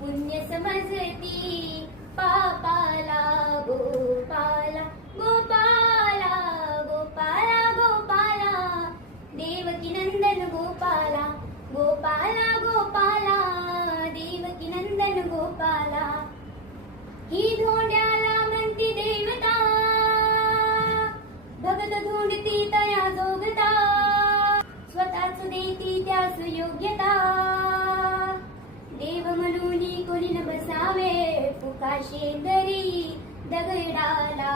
पुण्य समजती पापाला गोपाला गोपाला गोपाला गोपाला देवकी नंदन गोपाला गोपाला गोपाला देवकी नंदन गोपाला ही धोंड्याला म्हणती देवता भगत धोंडती तया जोगता स्वतःच देती त्यास योग्यता देव म्हणून कोणी न बसावे फुका शेंदरी दगडाला